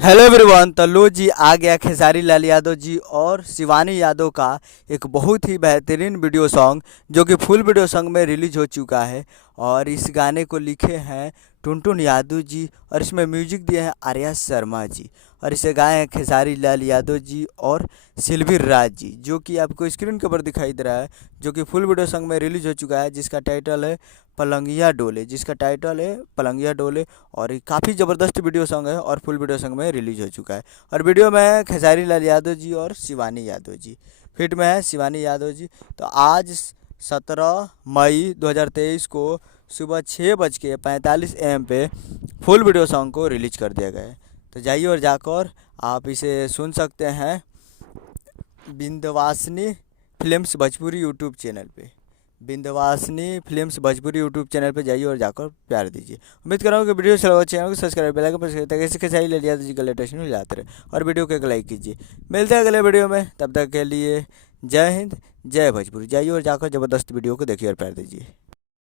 Hello everyone. तो लो जी आ गया खेसारी लाल यादव जी और शिवानी यादव का एक बहुत ही बेहतरीन वीडियो सॉन्ग जो कि फुल वीडियो सॉन्ग में रिलीज हो चुका है। और इस गाने को लिखे हैं टुनटुन यादव जी और इसमें म्यूजिक दिए हैं आर्या शर्मा जी और इसे गाए हैं खेसारी लाल यादव जी और सिल्वी राज जी, जो कि आपको स्क्रीन के ऊपर दिखाई दे रहा है, जो कि फुल वीडियो सॉन्ग में रिलीज हो चुका है, जिसका टाइटल है पलंगिया डोले। और ये काफ़ी ज़बरदस्त वीडियो सॉन्ग है और फुल वीडियो सॉन्ग में रिलीज हो चुका है। और वीडियो में खेसारी लाल यादव जी और शिवानी यादव जी फिट में है, शिवानी यादव जी। तो आज 17 मई 2023 को सुबह 6:45 AM पे फुल वीडियो सॉन्ग को रिलीज कर दिया गया है। तो जाइए और जाकर आप इसे सुन सकते हैं Vindhyavasini films Bhojpuri YouTube channel पे। Vindhyavasini films Bhojpuri YouTube channel पे जाइए और जाकर प्यार दीजिए। उम्मीद कर रहा हूँ कि वीडियो अच्छा लगा, चैनल को सब्सक्राइब बेल आइकन प्रेस करिए ताकि इसके सारी ले जी का लेटेस्ट न्यूज़ आते रहे। और वीडियो को एक लाइक कीजिए। मिलते हैं अगले वीडियो में, तब तक के लिए जय हिंद जय भोजपुरी। जाइए और जाकर ज़बरदस्त वीडियो को देखिए और प्यार दीजिए।